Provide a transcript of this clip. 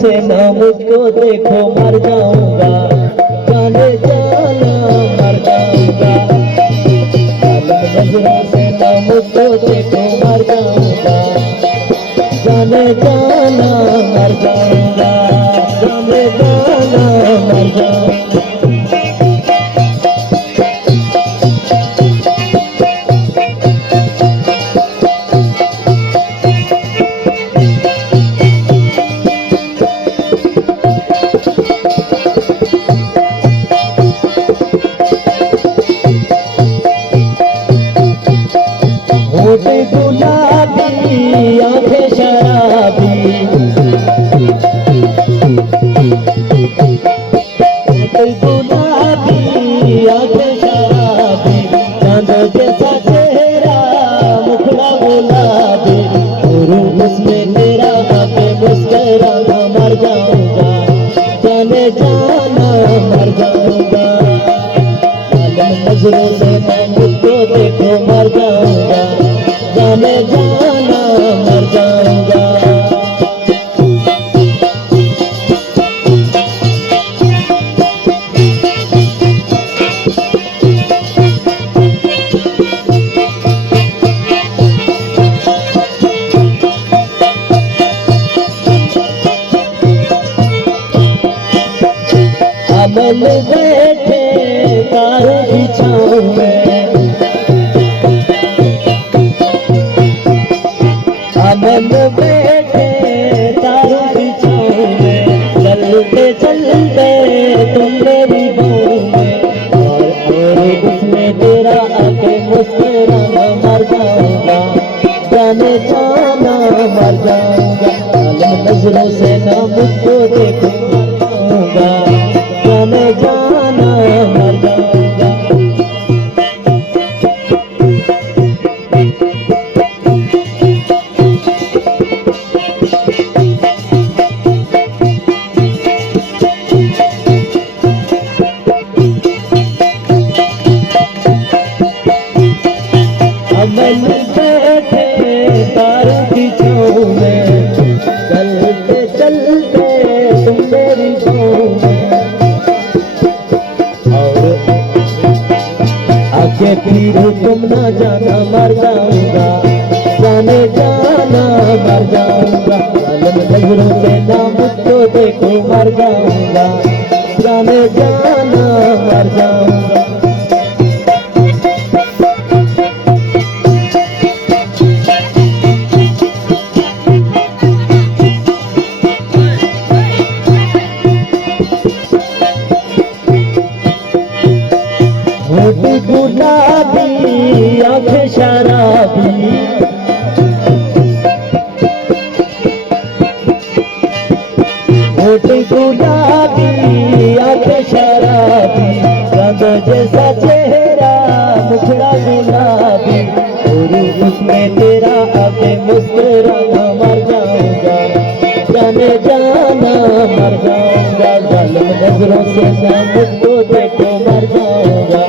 से ना मुझको देखो मर जाऊंगा, जाने जाना मर जाऊंगा। जालिम नजरों से ना मुझको देखो मर जाऊंगा, जाने जाना मर जाऊंगा, जाने जाना मर जाऊंगा। होठ गुलाबी आंखें शराबी, होठ गुलाबी आंखें शराबी, चांद जैसा चेहरा मुखड़ा गुलाबी, रूप उसमें तेरा आके मुस्कुराना मर जाऊंगा, जाने जाना मर जाऊंगा। जालिम नजरों से मैं मुझको देखो मर जाऊंगा, जाने जाना मर जाऊंगा। अमल बैठे तारों की छाँव में, अमल बैठे तारों की छाँव में, चलते चलते तुम मेरी बाहों में, और उसमें तेरा आके मुस्कुराना मर जाऊंगा, जाने जाना मर जाऊंगा। जालिम नजरों से ना मुझको देखो मर जाऊंगा, जाने जाना मर जाऊंगा। अमल बैठे तारों की छाँव में, चलते चलते तुम मेरी छाँव में, और आगे फिर तुम ना जाना मर जाऊंगा, जाने जाना मर जाऊंगा। जालिम नजरों से ना मुझको देखो मर जाऊंगा, जाने जाना मर जाऊंगा। होठ गुलाबी आंखें शराबी, होठ गुलाबी आंखें शराबी, चांद जैसा चेहरा मुखड़ा गुलाबी, और उसमें तेरा आके मुस्कुराना मर जाऊंगा, जाने जाना मर जाऊंगा। जालिम नजरों से ना मुझको देखो मर जाऊंगा,